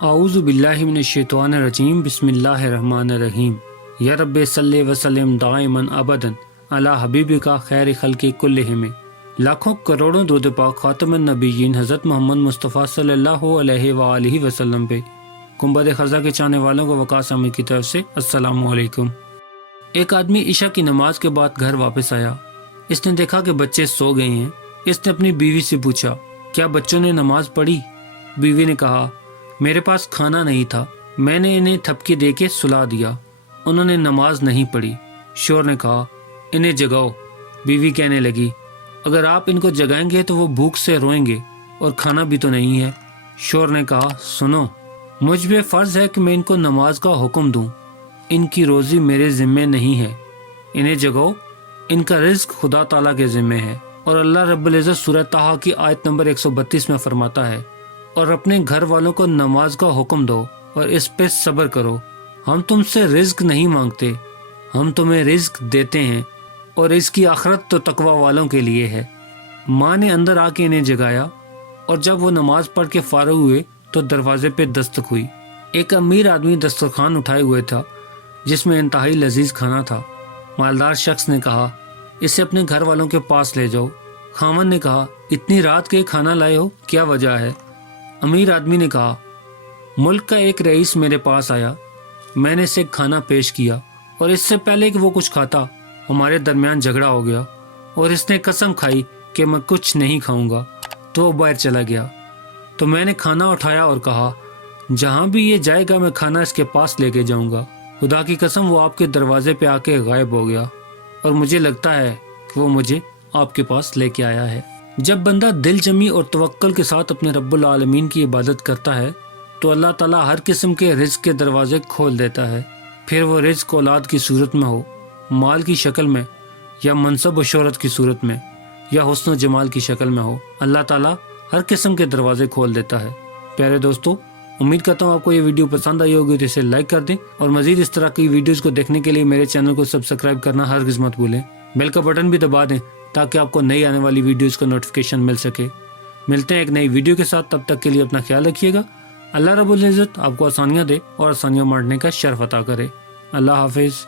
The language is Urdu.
اعوذ باللہ من الشیطان الرجیم بسم اللہ الرحمن الرحیم یا رب صلی وسلم دائما ابدا علی حبیبک خیر خلق کلہم۔ لاکھوں کروڑوں درود پاک خاتم النبیین حضرت محمد مصطفیٰ صلی اللہ علیہ وآلہ وسلم پہ۔ گنبد خزا کے چاہنے والوں کو وقاص عامر کی طرف سے السلام علیکم۔ ایک آدمی عشاء کی نماز کے بعد گھر واپس آیا۔ اس نے دیکھا کہ بچے سو گئے ہیں۔ اس نے اپنی بیوی سے پوچھا، کیا بچوں نے نماز پڑھی؟ بیوی نے کہا، میرے پاس کھانا نہیں تھا، میں نے انہیں تھپکی دے کے سلا دیا، انہوں نے نماز نہیں پڑھی۔ شوہر نے کہا، انہیں جگاؤ۔ بیوی کہنے لگی، اگر آپ ان کو جگائیں گے تو وہ بھوک سے روئیں گے اور کھانا بھی تو نہیں ہے۔ شوہر نے کہا، سنو، مجھ پہ فرض ہے کہ میں ان کو نماز کا حکم دوں، ان کی روزی میرے ذمے نہیں ہے، انہیں جگاؤ، ان کا رزق خدا تعالیٰ کے ذمے ہے۔ اور اللہ رب العزت سورہ طٰہٰ کی آیت نمبر 132 میں فرماتا ہے، اور اپنے گھر والوں کو نماز کا حکم دو اور اس پہ صبر کرو، ہم تم سے رزق نہیں مانگتے، ہم تمہیں رزق دیتے ہیں، اور اس کی آخرت تو تقوی والوں کے لیے ہے۔ ماں نے اندر آ کے انہیں جگایا، اور جب وہ نماز پڑھ کے فارغ ہوئے تو دروازے پہ دستک ہوئی۔ ایک امیر آدمی دسترخوان اٹھائے ہوئے تھا جس میں انتہائی لذیذ کھانا تھا۔ مالدار شخص نے کہا، اسے اپنے گھر والوں کے پاس لے جاؤ۔ خاوند نے کہا، اتنی رات کے کھانا لائے ہو، کیا وجہ ہے؟ امیر آدمی نے کہا، ملک کا ایک رئیس میرے پاس آیا، میں نے اسے کھانا پیش کیا، اور اس سے پہلے کہ وہ کچھ کھاتا ہمارے درمیان جھگڑا ہو گیا، اور اس نے قسم کھائی کہ میں کچھ نہیں کھاؤں گا، تو وہ باہر چلا گیا۔ تو میں نے کھانا اٹھایا اور کہا، جہاں بھی یہ جائے گا میں کھانا اس کے پاس لے کے جاؤں گا۔ خدا کی قسم وہ آپ کے دروازے پہ آ کے غائب ہو گیا، اور مجھے لگتا ہے کہ وہ مجھے آپ کے پاس لے کے آیا ہے۔ جب بندہ دل جمی اور توکل کے ساتھ اپنے رب العالمین کی عبادت کرتا ہے تو اللہ تعالیٰ ہر قسم کے رزق کے دروازے کھول دیتا ہے، پھر وہ رزق اولاد کی صورت میں ہو، مال کی شکل میں، یا منصب و شہرت کی صورت میں، یا حسن و جمال کی شکل میں ہو، اللہ تعالیٰ ہر قسم کے دروازے کھول دیتا ہے۔ پیارے دوستو، امید کرتا ہوں آپ کو یہ ویڈیو پسند آئی ہوگی تو اسے لائک کر دیں، اور مزید اس طرح کی ویڈیوز کو دیکھنے کے لیے میرے چینل کو سبسکرائب کرنا ہرگز مت بھولیں۔ بیل کا بٹن بھی دبا دیں تاکہ آپ کو نئی آنے والی ویڈیوز کا نوٹیفیکیشن مل سکے۔ ملتے ہیں ایک نئی ویڈیو کے ساتھ، تب تک کے لیے اپنا خیال رکھیے گا۔ اللہ رب العزت آپ کو آسانیاں دے اور آسانیاں بانٹنے کا شرف عطا کرے۔ اللہ حافظ۔